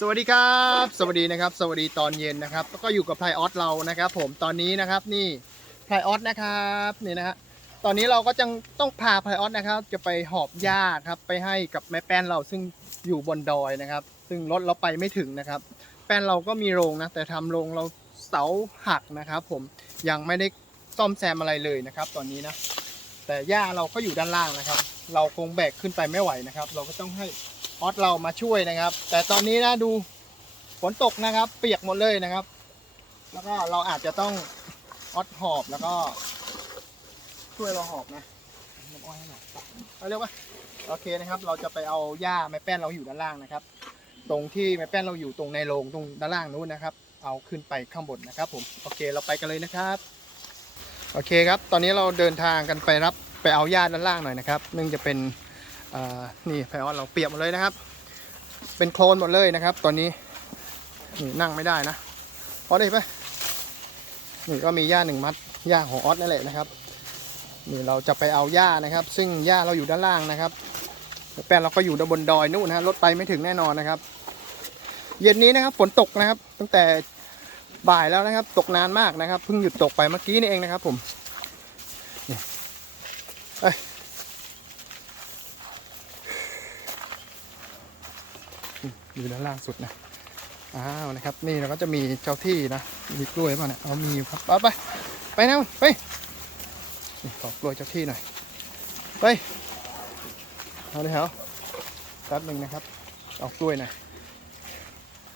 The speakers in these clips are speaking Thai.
สวัสดีครับ สวัสดีนะครับ สวัสดีตอนเย็นนะครับ แล้วก็อยู่กับไพออสเรานะครับผมตอนนี้นะครับนี่ไพออสนะครับนี่นะฮะตอนนี้เราก็จังต้องพาไพออสนะครับ จะไปหอบหญ้าครับไปให้กับแม่แป้นเราซึ่งอยู่บนดอยนะครับ ซึ่งรถเราไปไม่ถึงนะครับ แป้นเราก็มีโรงนะ แต่ทำโรงเราเสาหักนะครับ ผมยังไม่ได้ซ่อมแซมอะไรเลยนะครับ ตอนนี้นะ แต่หญ้าเราก็อยู่ด้านล่างนะครับ เราคงแบกขึ้นไปไม่ไหวนะครับ เราก็ต้องให้ ออสเรามาช่วยนะครับ แต่ตอนนี้นะดูฝนตกนะครับ เปียกหมดเลยนะครับ แล้วก็เราอาจจะต้องออสหอบแล้วก็ ช่วยเราหอบนะน้ำอ้อยให้หน่อยเอาเรียกว่าโอเคนะครับ เราจะไปเอาหญ้าแม่แป้นเราอยู่ด้านล่างนะครับ ตรงที่แม่แป้นเราอยู่ตรงในโรงตรงด้านล่างนู้นนะครับ เอาขึ้นไปข้างบนนะครับ ผมโอเคเราไปกันเลยนะครับ โอเคครับ ตอนนี้เราเดินทางกันไปรับไปเอาหญ้าด้านล่างหน่อยนะครับนื่งจะเป็น นี่ไพออสเราเปียกหมดเลยนะครับ เป็นโคลนหมดเลยนะครับ ตอนนี้นี่นั่งไม่ได้นะพอได้ไปนี่ก็มีหญ้าหนึ่งมัดหญ้าของออสนั่นแหละนะครับนี่เราจะไปเอาหญ้านะครับ ซึ่งหญ้าเราอยู่ด้านล่างนะครับแป้นเราก็อยู่ด้านบนดอยนู่นนะฮะรถไปไม่ถึงแน่นอนนะครับ เย็นนี้นะครับฝนตกนะครับ ตั้งแต่บ่ายแล้วนะครับ ตกนานมากนะครับเพิ่งหยุดตกไปเมื่อกี้นี่เองนะครับ ผมเอ้ย อยู่ด้านล่างสุดนะอ้าวนะครับ นี่เราก็จะมีเจ้าที่นะมีกล้วยป่ะเนี่ยเอามีครับไปไปไปนะไปนี่ขอกล้วยเจ้าที่หน่อยไปเอาเลยเหรอแป๊บหนึ่งนะครับเอากล้วยหน่อย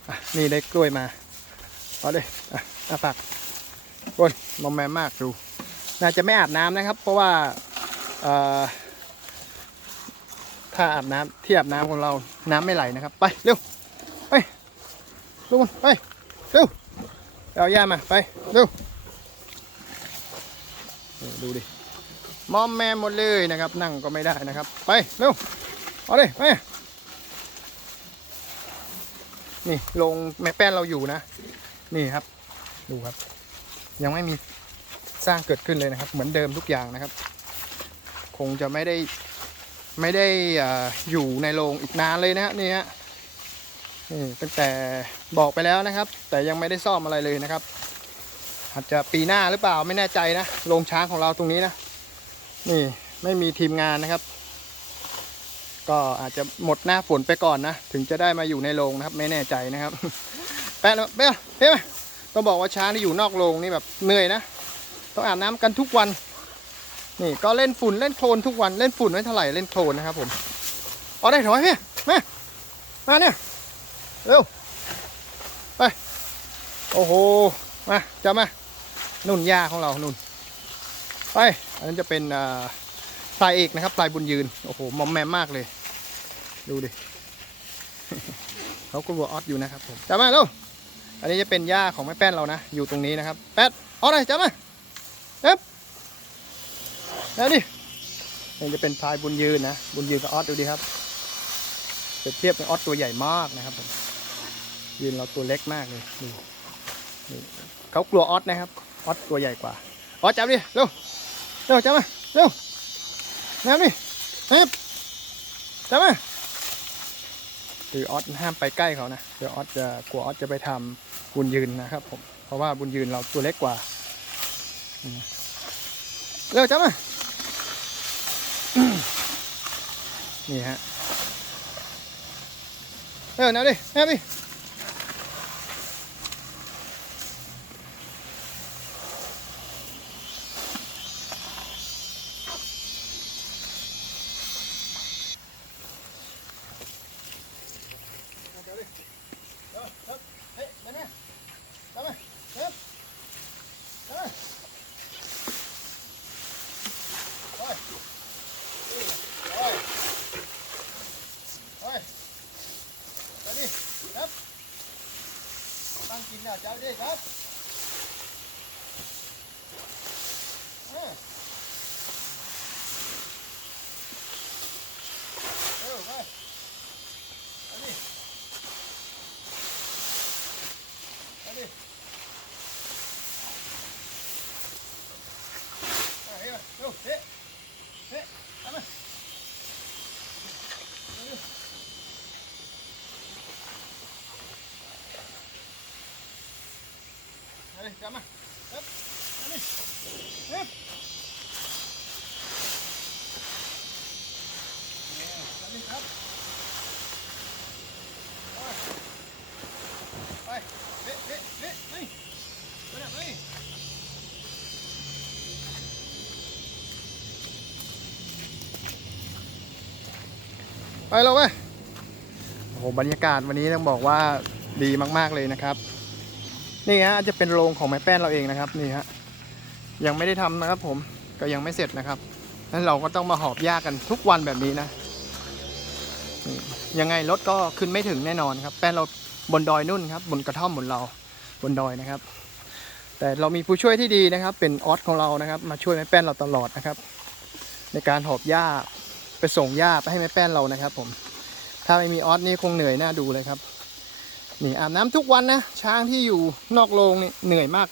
อะนี่ได้กล้วยมาเอาเลยอะอาปากบนมอมแมมมากดูน่าจะไม่อาบน้ำนะครับ เพราะว่าเอ่อ ถ้าอาบน้ำที่อาบน้ำของเราน้ำไม่ไหลนะครับ ไปเร็วไปลุกมันไปเร็วเอาย่ามาไปเร็วดูดิมอมแมมหมดเลยนะครับ นั่งก็ไม่ได้นะครับ ไปเร็วเอาเลยไปนี่ลงแม่แป้นเราอยู่นะ นี่ครับ ดูครับ ยังไม่มีสร้างเกิดขึ้นเลยนะครับ เหมือนเดิมทุกอย่างนะครับ คงจะไม่ได้ ไม่ได้ออยู่ในโรงอีกนานเลยนะฮะนี่ฮะนี่ตั้งแต่บอกไปแล้วนะครับ แต่ยังไม่ได้ซ่อมอะไรเลยนะครับ อาจจะปีหน้าหรือเปล่าไม่แน่ใจนะโรงช้างของเราตรงนี้นะนี่ไม่มีทีมงานนะครับ ก็อาจจะหมดหน้าฝนไปก่อนนะถึงจะได้มาอยู่ในโรงนะครับ ไม่แน่ใจนะครับแปะแล้วเป๊ะเป๊ะต้องบอกว่าช้างที่อยู่นอกโรงนี่แบบเหนื่อยนะต้องอาบน้ำกันทุกวัน นี่ก็เล่นฝุ่นเล่นโคลนทุกวันเล่นฝุ่นไม่เท่าไหร่เล่นโคลนนะครับผมเอาได้ถอยพี่มามาเนี่ยเร็วไปโอ้โหมาจะมานุ่นยาของเรานุ่นไปอันนั้นจะเป็นอ่ายเอกนะครับพลายบุญยืนโอ้โหมอมแมมมากเลย ดูดิเขาก็วัวออสอยู่นะครับผมจะมาเร็วอันนี้จะเป็นหญ้าของแม่แป้นเรานะ อยู่ตรงนี้นะครับ แป๊ดเอาเลยจะมาเอ๊ แล้วดินี่จะเป็นพายบุญยืนนะ บุญยืนกับออสดูดิครับเปรียบเทียบเป็นออสตัวใหญ่มากนะครับผมยืนเราตัวเล็กมากเลยนี่นี่เขากลัวออสนะครับออสตัวใหญ่กว่าออสจับดิเร็วเร็วจับมาเร็วแนบดิแนบจับมาคือออสห้ามไปใกล้เขานะเดี๋ยวออสจะกลัวออสจะไปทำบุญยืนนะครับผมเพราะว่าบุญยืนเราตัวเล็กกว่าเร็วจับมา นี่ฮะเออนาดิแอบดิเฮ้ยมาเนี่ยจับมาเร็วจับมา โอ้ยโอ้ยไปดิครับ ตั้งกินแล้วเจ้าดิครับเออเออไปไปดิไปดิไปเฮ้ยเร็วเฮ้เฮ้ทำมา เเลยกลับมาเอ๊บมานี่เอ๊บเนี่ยนี่ครับไปไปเอ๊ะเอ๊ะเอ๊ะไปไปไหนไปไปเราไปโอ้โหบรรยากาศวันนี้ต้องบอกว่าดีมาก ๆ เลยนะครับ นี่ฮะจะเป็นโรงของไม้แป้นเราเองนะครับนี่ฮะยังไม่ได้ทำนะครับ ผมก็ยังไม่เสร็จนะครับนั้นเราก็ต้องมาหอบหญ้ากันทุกวันแบบนี้นะยังไงรถก็ขึ้นไม่ถึงแน่นอนครับ แป้นเราบนดอยนุ่นครับบนกระท่อมบนเราบนดอยนะครับ แต่เรามีผู้ช่วยที่ดีนะครับ เป็นออสของเรานะครับ มาช่วยไม้แป้นเราตลอดนะครับ ในการหอบหญ้าไปส่งหญ้าไปให้ไม้แป้นเรานะครับ ผม ถ้าไม่มีออสนี่คงเหนื่อยน่าดูเลยครับ นี่อาบน้ำทุกวันนะ ช้างที่อยู่นอกโรงนี่เหนื่อยมาก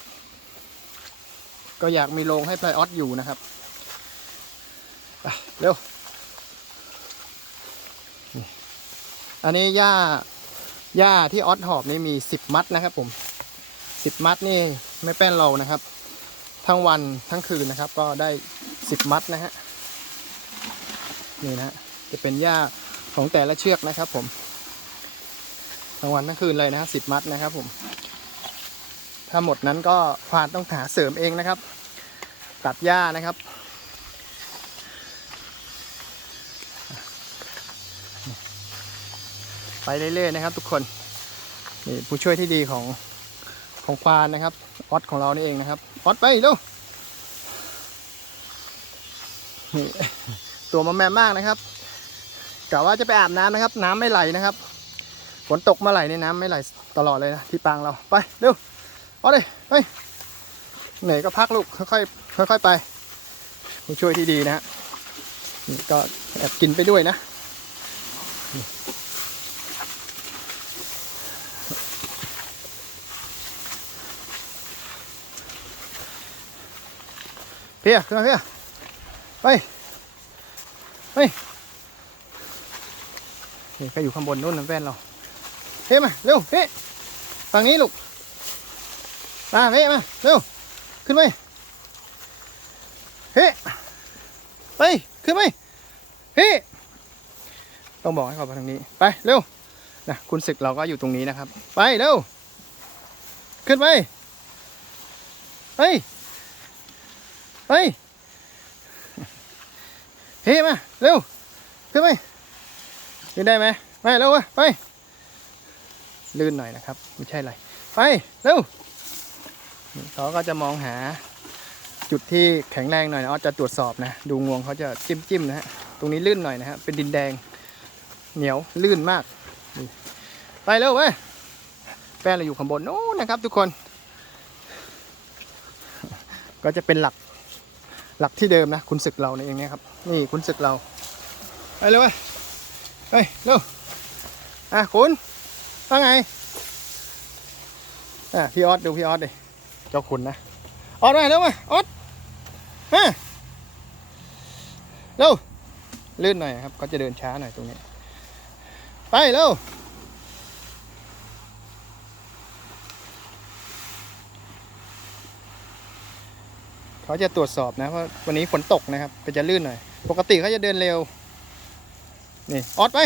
ก็อยากมีโรงให้ไพออสอยู่นะครับไปเร็วอันนี้หญ้าหญ้าที่ออสหอบนี่มีสิบมัดนะครับผมสิบมัดนี่ไม่แป้นเรานะครับ ทั้งวันทั้งคืนนะครับ ก็ได้สิบมัดนะฮะนี่นะจะเป็นหญ้าของแต่ละเชือกนะครับผม ทั้งวันทั้งคืนเลยนะสิบมัดนะครับผมถ้าหมดนั้นก็ควานต้องหาเสริมเองนะครับ ตัดหญ้านะครับ ไปเรื่อยๆนะครับทุกคนนี่ผู้ช่วยที่ดีของของควานนะครับออสของเรานี่เองนะครับออสไปเร็วตัวมาแมมมากนะครับกะว่าจะไปอาบน้ำนะครับ น้ำไม่ไหลนะครับ นตกเมื่อไหร่นี่น้ำไม่ไหลตลอดเลยนะที่ปางเราไปเร็วเอาเลยไปเหนื่อยก็พักลูกค่อยๆค่อยๆไปผู้ช่วยที่ดีนะฮะนี่ก็แอบกินไปด้วยนะเพียขึ้นมาเพียไปไปนี่ก็อยู่ข้างบนนู่นนะแฟนเรา เฮ้มาเร็วเฮ้ฝั่งนี้ลูกมาเฮ้มาเร็วขึ้นไปเฮ้ไปขึ้นไปเฮ้ต้องบอกให้เขาไปทางนี้ไปเร็วนะคุณศึกเราก็อยู่ตรงนี้นะครับ ไปเร็วขึ้นไปไปไปเฮ้มาเร็วขึ้นไปขึ้นได้ไหมไปเร็วว้ยไป ลื่นหน่อยนะครับ ไม่ใช่อะไรไปเร็วเขาก็จะมองหาจุดที่แข็งแรงหน่อยนะออจะตรวจสอบนะ ดูงวงเขาจะจิ้มจิ้มนะฮะตรงนี้ลื่นหน่อยนะฮะเป็นดินแดงเหนียวลื่นมาก ไปเร็วเว้ยแป้นเราอยู่ข้างบนโน้นนะครับ ทุกคน ก็จะเป็นหลักหลักที่เดิมนะคุณศึกเราเนี่ยเองนะครับ นี่คุณศึกเรา ไปเร็วเว้ยไปเร็วอะคุณ ว่าไงอะพี่ออสดูพี่ออสดิเจ้าคุณนะออสมาเร็วมาออสมาเร็วลื่นหน่อยครับก็จะเดินช้าหน่อยตรงนี้ ไปเร็วเขาจะตรวจสอบนะเพราะวันนี้ฝนตกนะครับก็จะลื่นหน่อย ปกติเขาจะเดินเร็ว นี่ออสไป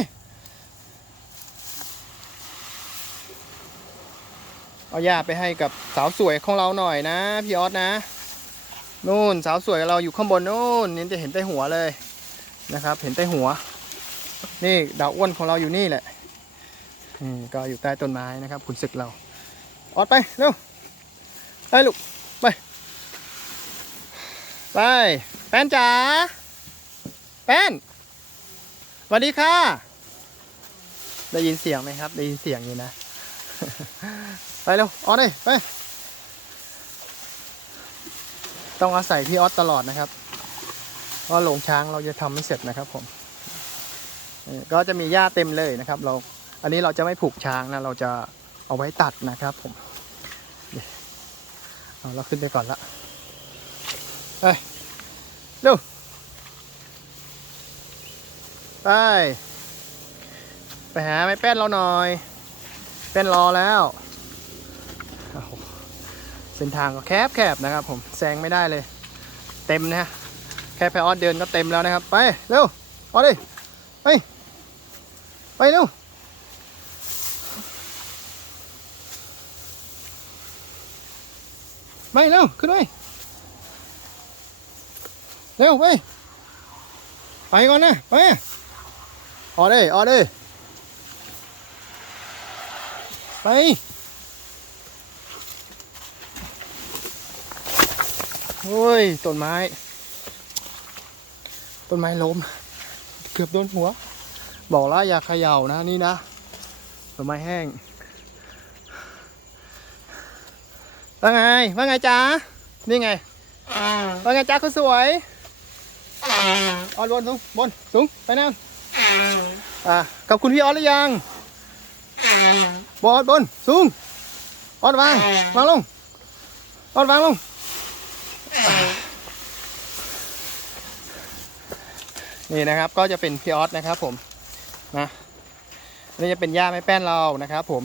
เอาหญ้าไปให้กับสาวสวยของเราหน่อยนะพี่ออสนะนู่นสาวสวยเราอยู่ข้างบนนู่นนี่จะเห็นแต่หัวเลยนะครับ เห็นแต่หัว นี่ดาวอ้วนของเราอยู่นี่แหละอืมก็อยู่ใต้ต้นไม้นะครับคุณศึกเราออสไปเร็วไปลูกไปไปแป้นจ๋าแป้นสวัสดีค่ะ ได้ยินเสียงไหมครับ ได้ยินเสียงอยู่นะ ไปเร็วออสเลยไป ต้องอาศัยพี่ออสตลอดนะครับเพราะโรงช้างเราจะทำไม่เสร็จนะครับผมก็จะมีหญ้าเต็มเลยนะครับ เราอันนี้เราจะไม่ผูกช้างนะ เราจะเอาไว้ตัดนะครับผมเอาเราขึ้นไปก่อนละไปเร็วไปไปหาไม้แป้นเราหน่อยแป้นรอแล้ว เส้นทางก็แคบแคบนะครับ ผมแซงไม่ได้เลย เต็มนะฮะแค่แพออสเดินก็เต็มแล้วนะครับ ไปเร็วออสดิไปไปเร็วไปเร็วขึ้นไปเร็วไปไปก่อนนะไปออดเลยออดเลยไป โอ้ยต้นไม้ ต้นไม้ล้ม เกือบโดนหัว บอกแล้วอย่าเขย่านะนี่นะต้นไม้แห้งว่าไงว่าไงจ๊ะนี่ไงว่าไงจ๊ะคุณสวยออนบนสูงบนสูงไปนั่งอะขอบคุณพี่ออสหรือยังบอสบนสูงออสวางวางลงออสวางลง นี่นะครับก็จะเป็นพี่ออสนะครับผมนะนี่จะเป็นย่าแม่แป้นเรานะครับผม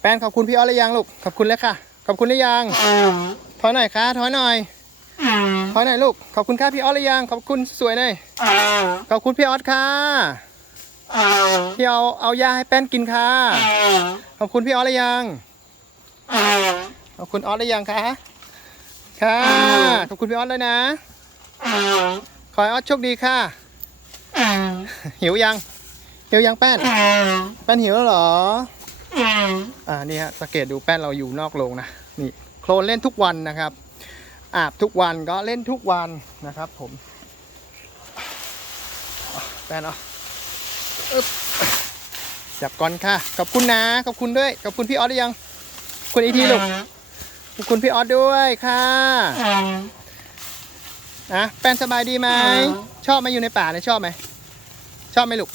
แป้นขอบคุณพี่ออสหรือยังลูกขอบคุณเลยค่ะ ขอบคุณหรือยังถอยหน่อยค่ะถอยหน่อยถอยหน่อยลูกขอบคุณค่ะพี่ออสหรือยังขอบคุณสวยหน่อยขอบคุณพี่ออสค่ะที่เอาเอายาให้แป้นกินค่ะขอบคุณพี่ออสหรือยังขอบคุณออสหรือยังคะค่ะ ขอบคุณพี่ออสเลยนะ ขอให้ออสโชคดีค่ะ หิวยัง หิวยังแป้น แป้นหิวแล้วเหรอ อ่า นี่ฮะสังเกตดูแป้นเราอยู่นอกโรงนะ นี่ โคลนเล่นทุกวันนะครับ อาบทุกวันก็เล่นทุกวันนะครับ ผมอะแป้นเอาอึ๊บจับก่อนค่ะ ขอบคุณนะ ขอบคุณด้วย ขอบคุณพี่ออสหรือยัง คุณอีทีลูกขอ บคุณพี่ออสด้วยค่ะนะแป้นสบายดีไหม ชอบไหมอยู่ในป่าเนี่ยชอบไหม ชอบไหมลูก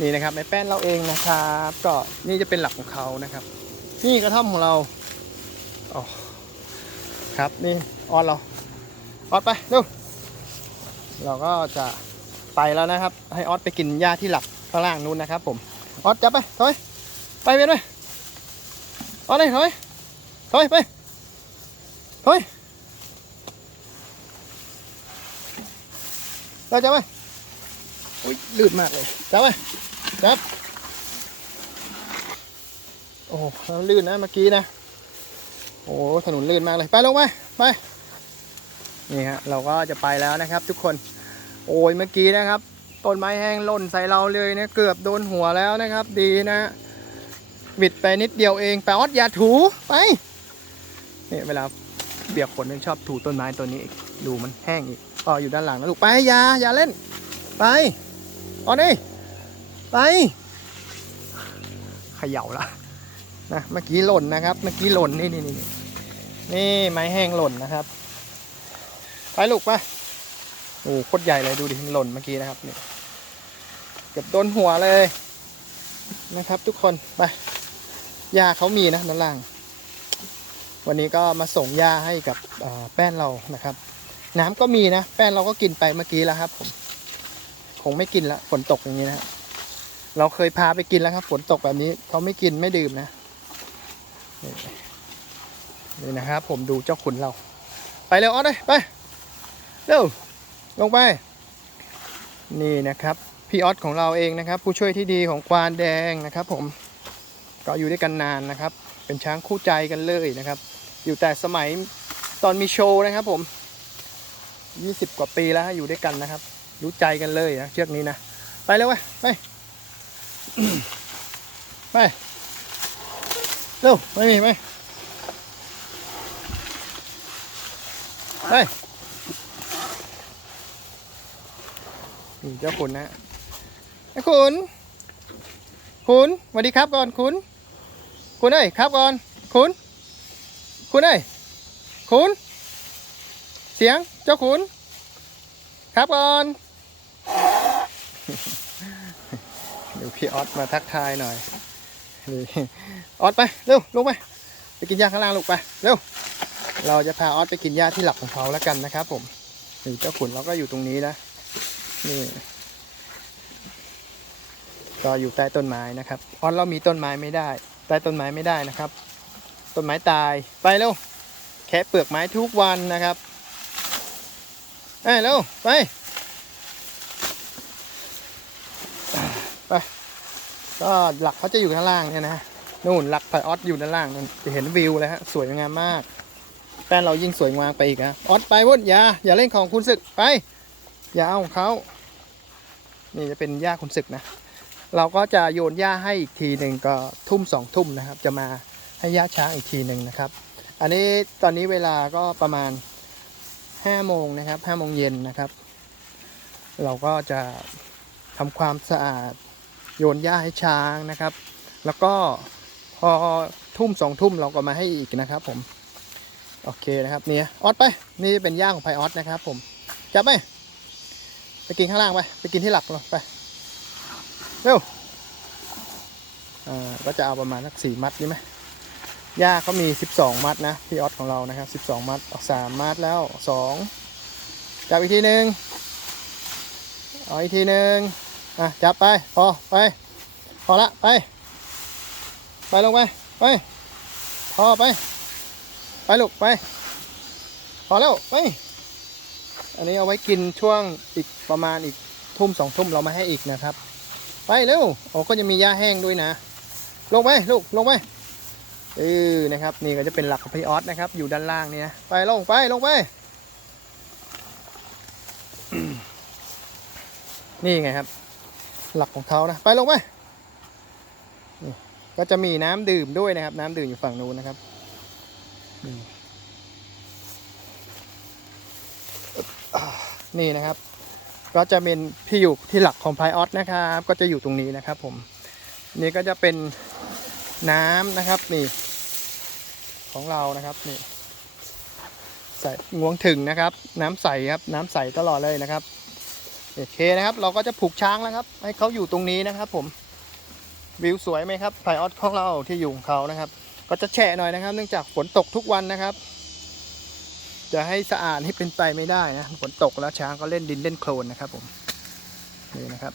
นี่นะครับในแป้นเราเองนะครับ ก็นี่จะเป็นหลักของเขานะครับ นี่กระท่อมของเราอ๋อครับนี่ออดเราออดไปเร็วเราก็จะไปแล้วนะครับ ให้ออดไปกินหญ้าที่หลักข้างล่างนู้นนะครับ ผมออดจับไปถอยไปเวียนไปออดเลยถอย ถอยไปถอยเราจับไปอุ้ยลื่นมากเลยจับไปจับโอ้โหแล้วลื่นนะเมื่อกี้นะโอ้โหถนนลื่นมากเลยไปลงไปไปนี่ฮะเราก็จะไปแล้วนะครับ ทุกคน โอ้ยเมื่อกี้นะครับต้นไม้แห้งหล่นใส่เราเลยนะเกือบโดนหัวแล้วนะครับ ดีนะบิดไปนิดเดียวเองแปลว่าอย่าถูไป นี่เวลาเบียกฝนเนี่ยชอบถูต้นไม้ตัวนี้อีกดูมันแห้งอีกอ๋ออยู่ด้านหลังนะลูกไปอย่าอย่าเล่น ไปออนี่ไปเขย่าละนะเมื่อกี้หล่นนะครับ เมื่อกี้หล่นนี่นี่นี่นี่นี่ไม้แห้งหล่นนะครับ ไปลูกไปโอ้โคตรใหญ่เลยดูดิมันหล่นเมื่อกี้นะครับนี่เกือบโดนหัวเลยนะครับ ทุกคนไปยาเขามีนะด้านล่าง วันนี้ก็มาส่งยาให้กับแป้นเรานะครับ น้ำก็มีนะ แป้นเราก็กินไปเมื่อกี้แล้วครับผมคงไม่กินละฝนตกอย่างนี้นะเราเคยพาไปกินแล้วครับฝนตกแบบนี้เขาไม่กินไม่ดื่มนะนี่นี่นะครับ ผมดูเจ้าขุนเรา ไปเร็วออสเลยไปเร็วลงไป นี่นะครับพี่ออสของเราเองนะครับ ผู้ช่วยที่ดีของควานแดงนะครับ ผมก็อยู่ด้วยกันนานนะครับ เป็นช้างคู่ใจกันเลยนะครับ อยู่แต่สมัยตอนมีโชว์นะครับผม20 กว่าปีแล้วฮะอยู่ด้วยกันนะครับ รู้ใจกันเลยนะเชือกนี้นะ ไปเร็วไปไปไปเร็วไม่มีไปไปนี่เจ้าขุนนะไอ้ขุนขุนสวัสดีครับก่อนขุนขุนเอ้ยครับก่อนขุน ขุนเอ้ยขุนเสียงเจ้าขุนครับก่อนเดี๋ยวพี่ออสมาทักทายหน่อยนี่ออสไปเร็วลงไปไปกินหญ้าข้างล่างลูกไปเร็วเราจะพาออสไปกินหญ้าที่หลับของเขาแล้วกันนะครับผมนี่เจ้าขุนเราก็อยู่ตรงนี้นะนี่ก็อยู่ใต้ต้นไม้นะครับออสเรามีต้นไม้ไม่ได้ ใต้ต้นไม้ไม่ได้นะครับ ต้นไม้ตายไปเร็วแคะเปลือกไม้ทุกวันนะครับเอ้ยเร็วไปไปก็หลักเขาจะอยู่ข้างล่างเนี่ยนะนู่นหลักไพออสอยู่ด้านล่างนั่นจะเห็นวิวเลยฮะสวยงามมากแฟนเรายิ่งสวยงามไปอีกนะออสไปวุ่นอย่าอย่าเล่นของคุณศึกไป อย่าเอาของเขานี่จะเป็นหญ้าคุณศึกนะ เราก็จะโยนหญ้าให้อีกทีหนึ่งก็ทุ่มสองทุ่มนะครับ จะมา ให้หญ้าช้างอีกทีหนึ่งนะครับ อันนี้ตอนนี้เวลาก็ประมาณ5โมงนะครับ5โมงเย็นนะครับ เราก็จะทำความสะอาดโยนหญ้าให้ช้างนะครับ แล้วก็พอทุ่มสองทุ่มเราก็มาให้อีกนะครับ ผม โอเคนะครับเนี่ยออสไป นี่เป็นหญ้าของไพออสนะครับ ผมจับไปไปกินข้างล่างไปไปกินที่หลักเราไปเร็วอ่าก็จะเอาประมาณสักสี่มัดนี่ไหม หญ้าเขามี 12 มัดนะพี่ออสของเรานะครับ12 มัดออก3มัดแล้ว 2 จับอีกทีหนึ่งเอาอีกทีหนึ่งอะจับไป พอ ไป พอละ ไป ไปลงไป ไป พอไป ไปลูกไป พอแล้ว ไป อันนี้เอาไว้กินช่วงอีกประมาณอีกทุ่มสองทุ่มเรามาให้อีกนะครับ ไปเร็วโอ้ก็จะมีหญ้าแห้งด้วยนะ ลงไป ลูก ลงไป เออนะครับ นี่ก็จะเป็นหลักของพี่ออสนะครับ อยู่ด้านล่างนี่นะไปลงไปลงไป นี่ไงครับ หลักของเขานะ ไปลงไปก็จะมีน้ำดื่มด้วยนะครับ น้ำดื่มอยู่ฝั่งนู้นนะครับนี่นะครับ ก็จะเป็นที่อยู่ที่หลักของไพออสนะครับ ก็จะอยู่ตรงนี้นะครับ ผม นี่ก็จะเป็น น้ำนะครับนี่ของเรานะครับนี่ใส่งวงถึงนะครับ น้ำใสครับน้ำใสตลอดเลยนะครับโอเคนะครับเราก็จะผูกช้างแล้วครับ ให้เขาอยู่ตรงนี้นะครับ ผมวิวสวยไหมครับไพออสของเราที่อยู่ของเขานะครับ ก็จะแฉะหน่อยนะครับ เนื่องจากฝนตกทุกวันนะครับ จะให้สะอาดให้เป็นไปไม่ได้นะฝนตกแล้วช้างก็เล่นดินเล่นโคลนนะครับ ผมนี่นะครับ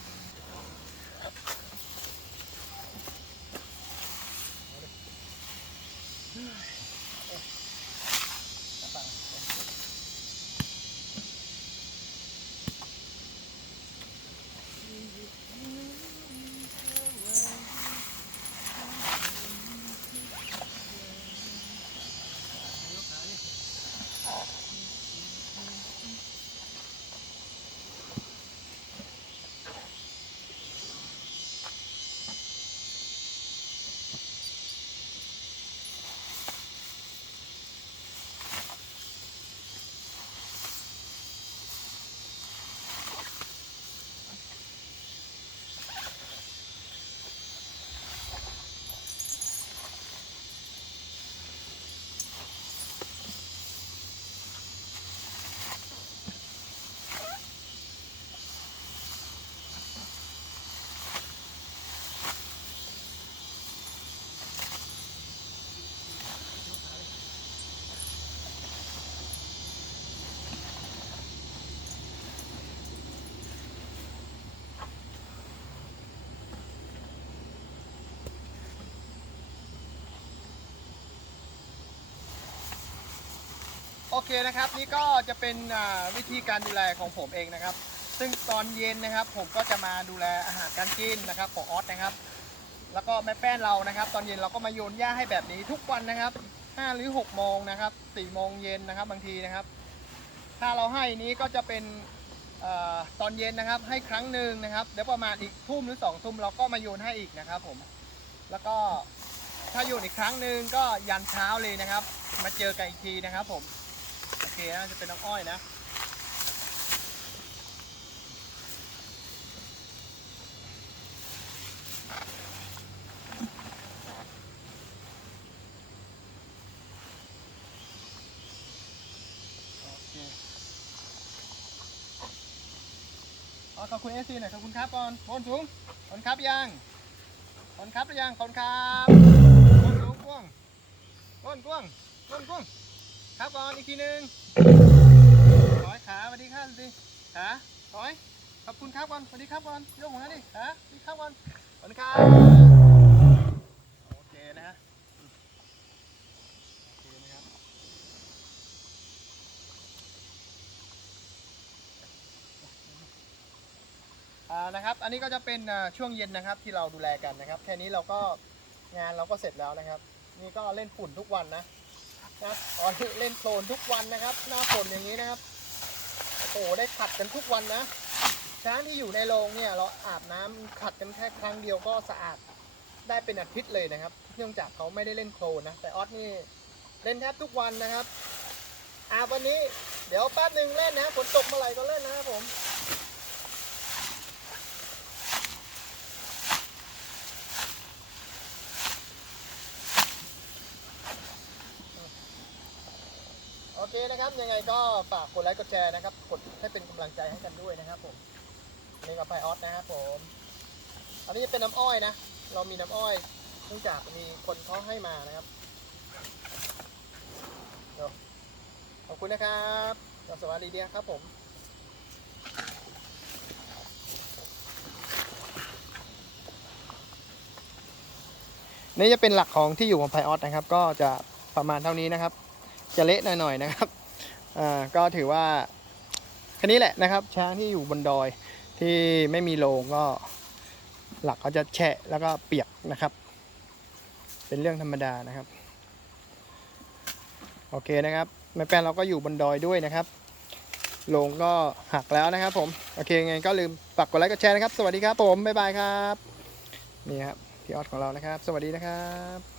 เคนะครับนี่ก็จะเป็นวิธีการดูแลของผมเองนะครับ ซึ่งตอนเย็นนะครับ ผมก็จะมาดูแลอาหารการกินนะครับของออสนะครับ แล้วก็แม่แป้นเรานะครับ ตอนเย็นเราก็มาโยนหญ้าให้แบบนี้ทุกวันนะครับ5หรือ6โมงนะครับ4โมงเย็นนะครับบางทีนะครับ ถ้าเราให้นี้ก็จะเป็นอตอนเย็นนะครับ ให้ครั้งหนึ่งนะครับเดี๋ยวประมาณอีกทุ่มหรือ2ทุ่มเราก็มาโยนให้อีกนะครับ ผม แล้วก็ถ้าโยนอีกครั้งหนึ่งก็ยันเช้าเลยนะครับ มาเจอกันอีกทีนะครับผม นะจะเป็นน้ำอ้อยนะโอเคอ๋อขอบคุณเอซีหน่อยขอบคุณครับก่อนบนสูงขอบคุณครับยังขอบคุณครับหรือยังขอบคุณครับบนสูงกว้างบนกว้างบนกว้าง ขาก่อนอีกทีหนึ่งถอยขาสวัสดีครับสิขาถอยขอบคุณครับกอนสวัสดีครับก่อนยกหัวดิขาสวัสดีครับกอนสวัสดีครับโอเคนะฮะโอเคนะครับอ่านะครับ อันนี้ก็จะเป็นช่วงเย็นนะครับที่เราดูแลกันนะครับ แค่นี้เราก็งานเราก็เสร็จแล้วนะครับ นี่ก็เล่นฝุ่นทุกวันนะ นะตอนนี้เล่นโคลนทุกวันนะครับ หน้าฝนอย่างนี้นะครับโอ้โหได้ขัดกันทุกวันนะ ช้างที่อยู่ในโรงเนี่ยเราอาบน้ำขัดกันแค่ครั้งเดียวก็สะอาดได้เป็นอาทิตย์เลยนะครับ เนื่องจากเขาไม่ได้เล่นโคลนนะ แต่ออสนี่เล่นแทบทุกวันนะครับอาบวันนี้เดี๋ยวแป๊บหนึ่งเล่นนะฝนตกเมื่อไหร่ก็เล่นนะครับผม เคนะครับยังไงก็ฝากกดไลค์กดแชร์นะครับ กดให้เป็นกำลังใจให้กันด้วยนะครับผมนี่กับไพออสนะครับผมอันนี้จะเป็นน้ำอ้อยนะ เรามีน้ำอ้อยเนื่องจากมีคนเขาให้มานะครับเดี๋ยวขอบคุณนะครับสวัสดีเดียครับผมนี่จะเป็นหลักของที่อยู่ของไพออสนะครับ ก็จะประมาณเท่านี้นะครับ จะเละหน่อยๆนะครับอ่าก็ถือว่าแค่นี้แหละนะครับ ช้างที่อยู่บนดอยที่ไม่มีโรงก็หลักเขาจะแฉะแล้วก็เปียกนะครับ เป็นเรื่องธรรมดานะครับ โอเคนะครับแม่แป้นเราก็อยู่บนดอยด้วยนะครับโรงก็หักแล้วนะครับผม โอเคไงก็ลืมฝากกดไลค์กดแชร์นะครับ สวัสดีครับผม บ๊ายบายครับ นี่ครับพี่ออสของเรานะครับ สวัสดีนะครับ